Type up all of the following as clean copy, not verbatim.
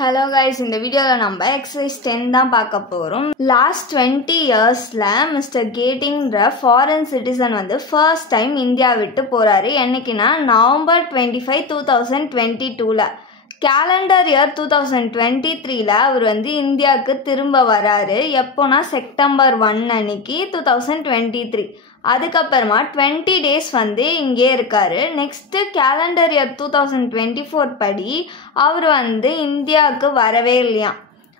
Hello guys, in the video நம்ம exercise 10 தான் பார்க்க போறோம். Last 20 yearsல Mr. Gatingன்ற foreign citizen வந்து first time இந்தியா விட்டு போறாரு. என்னைக்குனா November 25, 2022ல calendar year 2023ல அவர் வந்து இந்தியாவுக்கு திரும்ப வராரு. எப்போனா செப்டம்பர் 1 அன்னைக்கு 2023. அதுக்கப்புறமா 20 டேஸ் வந்து இங்கே இருக்காரு. நெக்ஸ்ட்டு கேலண்டர் இயர் 2024 படி அவர் வந்து இந்தியாவுக்கு வரவே இல்லையா.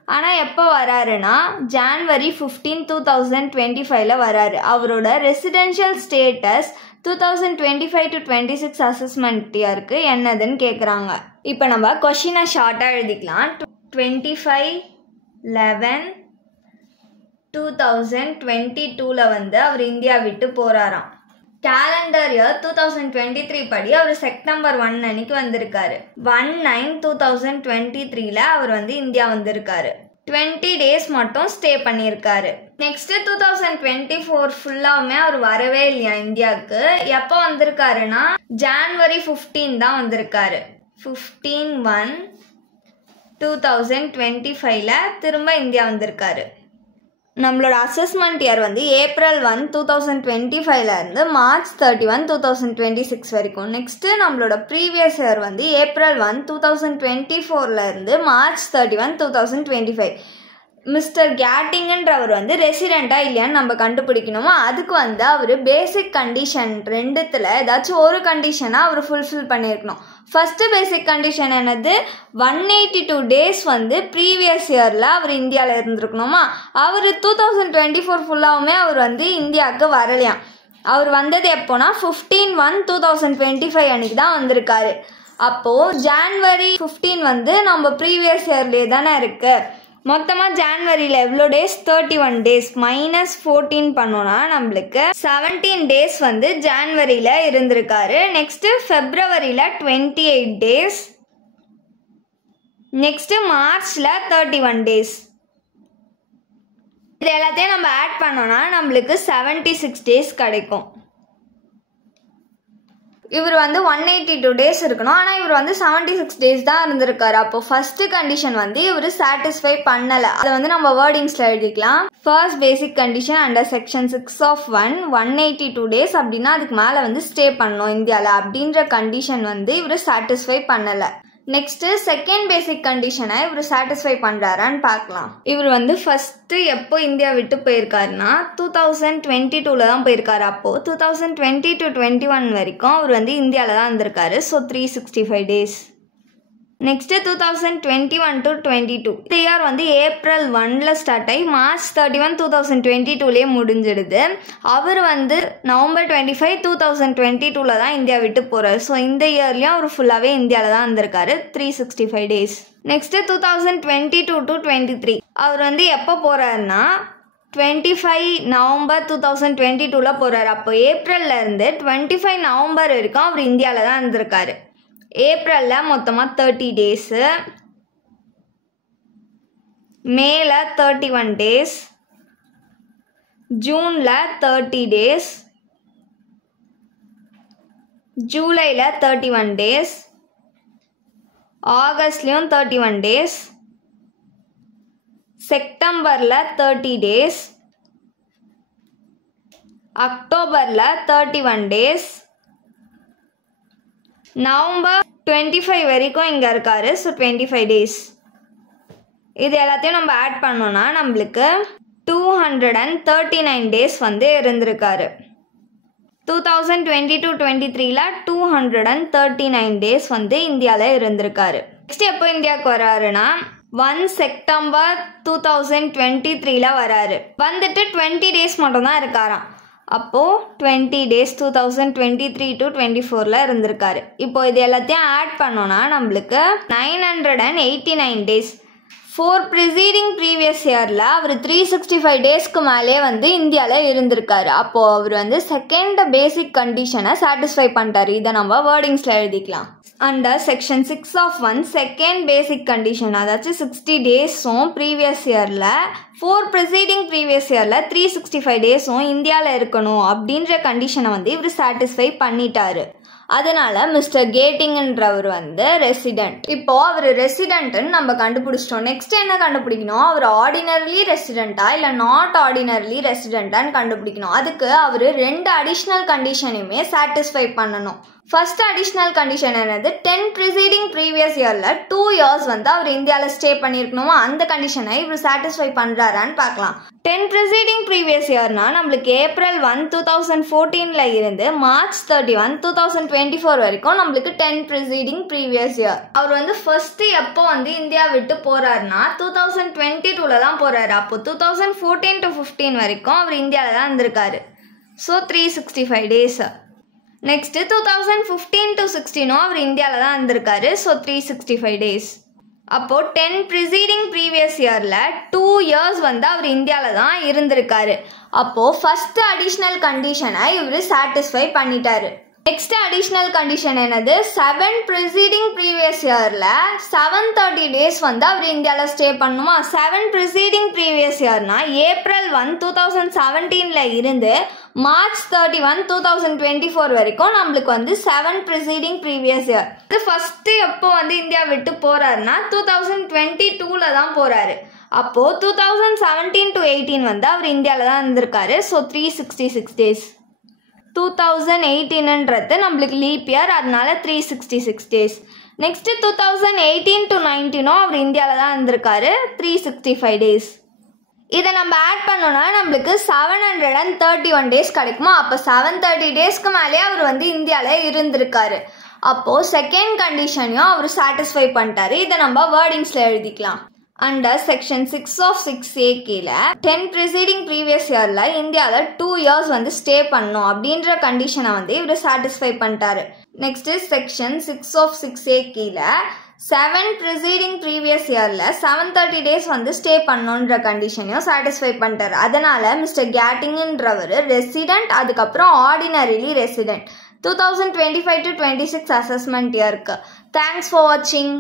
ஆனால் எப்போ வராருன்னா January 15, 2025ல வராரு. அவரோட ரெசிடென்ஷியல் ஸ்டேட்டஸ் 2025 to 26 அசஸ்மெண்ட் இயருக்கு என்னதுன்னு கேட்குறாங்க. இப்போ நம்ம கொஷினை ஷார்ட்டாக எழுதிக்கலாம். 25/11/2022ல வந்து அவர் இந்தியா விட்டு போறாராம். கேலண்டர் இயர் 2023 படி அவர் செப்டம்பர் 1 அன்னைக்கு வந்திருக்காரு. 1/9/2023ல அவர் வந்து இந்தியா வந்திருக்காரு. 20 டேஸ் மட்டும் ஸ்டே பண்ணியிருக்காரு. நெக்ஸ்ட் 2024 ஃபுல்லாவுமே அவர் வரவே இல்லையா இந்தியாவுக்கு. எப்போ வந்திருக்காருன்னா January 15 தான் வந்திருக்காரு. 15/1/2025ல திரும்ப இந்தியா வந்திருக்காரு. நம்மளோட அசஸ்மெண்ட் இயர் வந்து April 1, 2025ல இருந்து March 31, 2026 வரைக்கும். நெக்ஸ்ட்டு நம்மளோட ப்ரீவியஸ் இயர் வந்து April 1, 2024ல இருந்து March 31, 2025. மிஸ்டர் கேட்டிங்கன்றவர் வந்து ரெசிடெண்ட்டாக இல்லையான்னு நம்ம கண்டுபிடிக்கணுமா. அதுக்கு வந்து அவர் பேசிக் கண்டிஷன் ரெண்டுத்தில் ஏதாச்சும் ஒரு கண்டிஷனாக அவர் ஃபுல்ஃபில் பண்ணியிருக்கணும். ஃபஸ்ட்டு பேசிக் கண்டிஷன் என்னது, 182 டேஸ் வந்து ப்ரீவியஸ் இயரில் அவர் இந்தியாவில் இருந்திருக்கணுமா. அவர் 2024 ஃபுல்லாகவுமே அவர் வந்து இந்தியாவுக்கு வரலையாம். அவர் வந்தது எப்போனா 15/1/2025 அன்றைக்கி தான் வந்திருக்காரு. அப்போது January 15 வந்து நம்ம ப்ரீவியஸ் இயர்லேயே தானே இருக்குது. மொத்தமாக ஜான்வரியில் எவ்வளோ டேஸ், 31 டேஸ் -14 பண்ணோன்னா நம்மளுக்கு 17 டேஸ் வந்து ஜான்வரியில் இருந்திருக்காரு. நெக்ஸ்ட்டு ஃபெப்ரவரியில் 28 டேஸ், நெக்ஸ்ட்டு மார்ச்சில் 31 டேஸ். இது எல்லாத்தையும் நம்ம ஆட் பண்ணோன்னா நம்மளுக்கு 76 டேஸ் கிடைக்கும். இவர் வந்து 182 டேஸ் இருக்கணும். ஆனால் இவர் வந்து 76 டேஸ் தான் இருந்திருக்காரு. அப்போ ஃபர்ஸ்ட் கண்டிஷன் வந்து இவர் சாட்டிஸ்ஃபை பண்ணலை. அதை வந்து நம்ம வேர்டிங்ஸில் எழுதிக்கலாம். First basic condition under section 6 of 182 days அப்படின்னா அதுக்கு மேலே வந்து ஸ்டே பண்ணணும் இந்தியாவில் அப்படின்ற கண்டிஷன் வந்து இவர் சாட்டிஸ்ஃபை பண்ணலை. நெக்ஸ்ட்டு செகண்ட் பேசிக் கண்டிஷனை இவர் சாட்டிஸ்ஃபை பண்ணுறாரான்னு பார்க்கலாம். இவர் வந்து ஃபஸ்ட்டு எப்போ இந்தியா விட்டு போயிருக்காருன்னா 2022ல தான் போயிருக்காரு. அப்போது 2020 to 21 வரைக்கும் அவர் வந்து இந்தியாவில் தான் இருந்திருக்காரு. So 365 days. நெக்ஸ்ட்டு 2021 to 22 இந்த இயர் வந்து April 1ல ஸ்டார்ட் ஆகி March 31, 2022லேயே முடிஞ்சிடுது. அவர் வந்து November 25, 2022ல தான் இந்தியா விட்டு போகிறார். ஸோ இந்த இயர்லேயும் அவர் ஃபுல்லாகவே இந்தியாவில் தான் இருந்திருக்காரு. 365 டேஸ். நெக்ஸ்ட்டு 2022 to 23 அவர் வந்து எப்போ போகிறாருன்னா 25 November 2022ல போகிறார். அப்போ ஏப்ரல்லேருந்து 25 நவம்பர் வரைக்கும் அவர் இந்தியாவில் தான் இருந்திருக்காரு. ஏப்ரலில் மொத்தமாக 30 டேஸு, மேல 31 டேஸ், ஜூனில் 30 டேஸ், ஜூலையில் 31 டேஸ், ஆகஸ்ட்லேயும் 31 டேஸ், செப்டம்பரில் 30 டேஸ், அக்டோபரில் 31 டேஸ், நவம்பர் 25 வரைக்கும் இங்கே இருக்காரு. So 25 days. இது எல்லாத்தையும் நம்ம ஆட் பண்ணோன்னா நம்மளுக்கு 239 டேஸ் வந்து இருந்திருக்காரு. 2022-23ல 239 டேஸ் வந்து இந்தியாவில் இருந்திருக்காரு. நெக்ஸ்ட் எப்போ இந்தியாவுக்கு வராருன்னா 1 செப்டம்பர் 2023ல வராரு. வந்துட்டு 20 டேஸ் மட்டும்தான் இருக்காராம். அப்போது 20 டேஸ் 2023 to 24ல இருந்திருக்காரு. இப்போ இது எல்லாத்தையும் ஆட் பண்ணோன்னா நம்மளுக்கு 989 டேஸ். 4 ப்ரிசீடிங் ப்ரீவியஸ் இயரில் அவர் 365 டேஸ்க்கு மேலே வந்து இந்தியாவில் இருந்திருக்காரு. அப்போது அவர் வந்து செகண்ட் பேசிக் கண்டிஷனை சாட்டிஸ்ஃபை பண்ணிட்டார். இதை நம்ம வேர்டிங்ஸில் எழுதிக்கலாம். Under section 6 of 1 second basic condition, அதாச்சும் 60 டேஸும் ப்ரீவியஸ் இயரில் 4 ப்ரிசீடிங் ப்ரீவியஸ் இயரில் 365 டேஸும் இந்தியாவில் இருக்கணும் அப்படின்ற கண்டிஷனை வந்து இவர் சாட்டிஸ்ஃபை பண்ணிட்டாரு. அதனால மிஸ்டர் கேட்டிங்ன்றவர் வந்து ரெசிடென்ட். இப்போ அவர் ரெசிடென்ட்னு நம்ம கண்டுபிடிச்சிட்டோம். நெக்ஸ்ட் என்ன கண்டுபிடிக்கணும், அவர் ஆர்டினரிலி ரெசிடென்ட்டா இல்லை நாட் ஆர்டினரிலி ரெசிடென்ட்டான்னு கண்டுபிடிக்கணும். அதுக்கு அவர் 2 அடிஷ்னல் கண்டிஷனையுமே சாட்டிஸ்ஃபை பண்ணணும். ஃபர்ஸ்ட் அடிஷ்னல் கண்டிஷன் என்னது, 10 ப்ரிசீடிங் ப்ரீவியஸ் இயரில் 2 இயர்ஸ் வந்து அவர் இந்தியாவில் ஸ்டே பண்ணியிருக்கணுமா, அந்த கண்டிஷனை இவர் சாட்டிஸ்ஃபை பண்ணுறாரான்னு பார்க்கலாம். 10 ப்ரிசீடிங் ப்ரீவியஸ் இயர்னா நம்மளுக்கு April 1, 2014 இருந்து March 31, 2024 வரைக்கும் நம்மளுக்கு 10 ப்ரிசீடிங் ப்ரீவியஸ் இயர். அவர் வந்து ஃபர்ஸ்ட் எப்போ வந்து இந்தியா விட்டு போறாருன்னா 2022 தான் போறாரு. அப்போ 2014 to 15 வரைக்கும் அவர் இந்தியாவில் தான் இருந்திருக்காரு. So 365 days. நெக்ஸ்ட் 2015 to 16 அவர் இந்தியாவில் தான் இருந்திருக்காரு. So 365 days. அப்போது 10 ப்ரிசீடிங் ப்ரீவியஸ் இயரில் 2 இயர்ஸ் வந்து அவர் இந்தியாவில் தான் இருந்திருக்காரு. அப்போது ஃபஸ்ட்டு அடிஷ்னல் கண்டிஷனை இவர் சாட்டிஸ்ஃபை பண்ணிட்டாரு. நெக்ஸ்ட் அடிஷ்னல் கண்டிஷன் என்னது, 7 ப்ரிசீடிங் ப்ரீவியஸ் இயரில் 730 டேஸ் வந்து அவர் இந்தியாவில் ஸ்டே பண்ணணுமா. 7 ப்ரிசீடிங் ப்ரீவியஸ் இயர்னா April 1, 2017 இருந்து March 31, 2024 வரைக்கும் நம்மளுக்கு வந்து 7 ப்ரிசீடிங் ப்ரீவியஸ் இயர். இது ஃபர்ஸ்ட் எப்போ வந்து இந்தியா விட்டு போறாருன்னா 2022 தான் போறாரு. அப்போ 2017 to 18 வந்து அவர் இந்தியாவில் தான் இருந்திருக்காரு. So 366 days. 2018ன்றது நம்மளுக்கு லீப் இயர், அதனால 366 டேஸ். நெக்ஸ்ட் 2018 to 19 அவர் இந்தியாவில் தான் இருந்திருக்காரு. 365 டேஸ். இதை நம்ம ஆட் பண்ணோம்னா நம்மளுக்கு 731 டேஸ் கிடைக்குமா. அப்போ 730 டேஸ்க்கு மேலே அவர் வந்து இந்தியாவில் இருந்திருக்காரு. அப்போது செகண்ட் கண்டிஷனையும் அவர் சாட்டிஸ்ஃபை பண்ணிட்டாரு. இதை நம்ம வேர்டிங்ஸில் எழுதிக்கலாம். அண்டர் செக்ஷன் 6 of 6A கீழே 10 ப்ரிசீடிங் ப்ரீவியஸ் இயரில் இந்தியாவில் 2 இயர்ஸ் வந்து ஸ்டே பண்ணணும் அப்படின்ற கண்டிஷனை வந்து இவர் சாட்டிஸ்ஃபை பண்ணிட்டாரு. நெக்ஸ்ட் செக்ஷன் 6 of 6A கீழே 7 ப்ரிசீடிங் ப்ரீவியஸ் இயரில் 730 டேஸ் வந்து ஸ்டே பண்ணணுன்ற கண்டிஷனையும் சாட்டிஸ்ஃபை பண்ணிட்டாரு. அதனால மிஸ்டர் கேட்டிங்ன்றவர் ரெசிடென்ட், அதுக்கப்புறம் ஆர்டினரிலி ரெசிடென்ட். 2025 to 26 அசஸ்மெண்ட் இயருக்கு. தேங்க்ஸ் ஃபார் வாட்சிங்.